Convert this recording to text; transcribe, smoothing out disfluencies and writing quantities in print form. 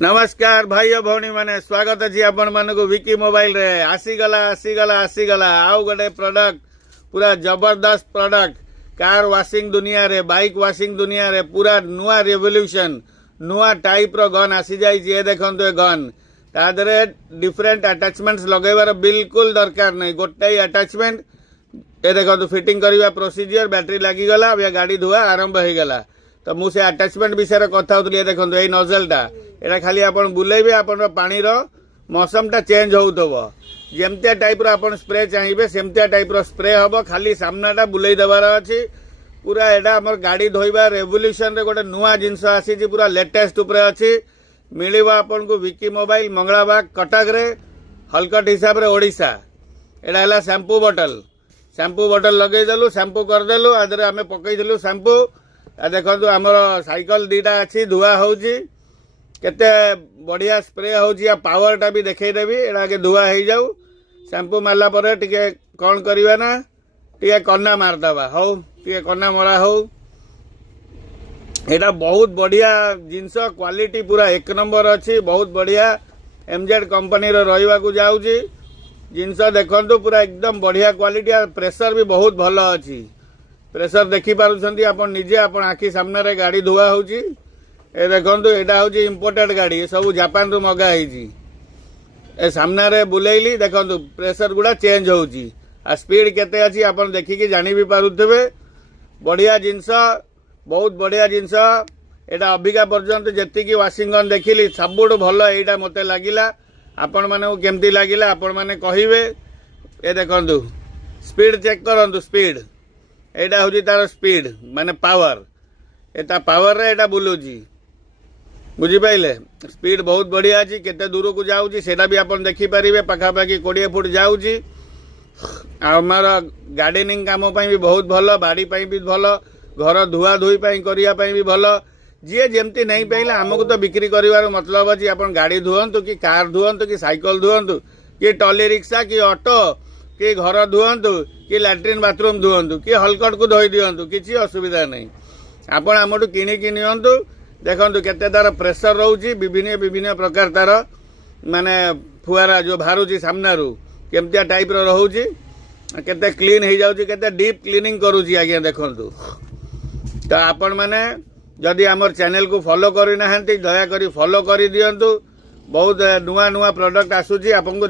नमस्कार भाई और भौणी माने स्वागत अच्छी आपण मान को विकी मोबाइल रे आसीगला आउ गोटे प्रोडक्ट पूरा जबरदस्त प्रोडक्ट कार वाशिंग दुनिया रे बाइक वाशिंग दुनिया रे पूरा नुआ रेवोल्यूशन नुआ टाइप रो गन आसी जाई ये देखंतु ए गन तादरे डिफरेंट अटैचमेंट्स लगेबार बिल्कुल दरकार नहीं गोटे अटैचमेंट ये देखो फिटिंग करवा प्रोसीजर बैटरी लगी गला अब गाड़ी धुआ आरंभ हो गला तो मुझे अटैचमेंट विषय कथा होती देखो ये नजलटा यहाँ खाली आप बुलेबे आप पानी मौसमटा चेंज हो जमतिया टाइप आप स्प्रे चाहिए सेमतिया टाइप स्प्रे हम खाली सामनाटा बुले देवार अच्छी पूरा एटा आम गाड़ी धोइबा रेवोल्यूशन रे गोटे नुआ जिनस आसी पूरा लेटेस्ट उपरे अच्छी मिलिबा आपन को विकी मोबाइल मंगलाबाग कटक रे हलकट हिसाब रे ओडिशा एटा हला शैम्पू बॉटल लगेदेलु शैम्पू करदेलु आदरे आमे पकईदेलु शैम्पू देखो आमर साइकल दीटा अच्छी धुआ होउची केते बढ़िया स्प्रे होउची आ पावरटा भी देखैदेबी एटा के धुआ हो जाऊ शैम्पू मारला परे टिके कौन करवा ना टिके कन्ना मारदबा हो टिके कन्ना मरा हो एटा बहुत बढ़िया जिनस क्वालिटी पूरा एक नंबर अच्छी बहुत बढ़िया एमजेड कंपनी रो रहिबा को जाउची जिनस देखंतु पूरा एकदम बढ़िया क्वालिटी आ प्रेशर भी बहुत भल अच्छी प्रेशर देखी पारुछंती आपण निजे आपण आखि सामने रे गाड़ी धुआ होउची ए देखंतु एटा होउची इंपोर्टेड गाड़ी सब जापान रो मगा हैची ए सामने रे बुलेइली देखंतु प्रेशर गुडा चेंज होउची आ स्पीड केते अछि आपण देखि कि जानि भी पारुथबे बढ़िया जिनस बहुत बढ़िया जिनस एटा अभिका पर्यंत जेति कि वाशिंग गन देखिली सबुड भलो एटा मते लागिला आपण माने केमती लागिला आपण माने कहिबे ए देखंतु स्पीड चेक करंतु स्पीड एटा होची तार स्पीड माने पावर एटा पावर रे एटा बुलुची बुझी पाइले स्पीड बहुत बढ़िया अछि केते दूर को जाउची सेटा भी आपण देखि परिबे पाखापाखि 20 फुट जाउची आमार गार्डनिंग काम पई भी बहुत भलो बाड़ी पई भी भलो घर धुआ धुई पई करिया पई भी भलो जी जेमती नहीं पाइला हमको तो बिक्री करिवार मतलब अछि आपण गाड़ी धुअंतु कि कार धुअंतु कि साइकिल धुअंतु कि टॉली रिक्शा कि ऑटो कि घर धुअंतु कि लैट्रिन बाथरूम धुअंतु कि हलकट को धोई दियंतु किछि असुविधा नहीं आपण हमटु किनिकि नियंतु देखंतु केते तार प्रेशर रहउची विभिन्न प्रकार तार माने फुआरा जो बाहरुची सामनारू केमतिया टाइप रो रहउची केते क्लीन हो जाउची केते डीप क्लीनिंग करूची आज्ञा देखंतु तो आपण माने जदि आमर चैनल को फॉलो करि नाहंती दया करी फॉलो करी दियंतु बहुत नुआ नुआ प्रोडक्ट आसुची आपन को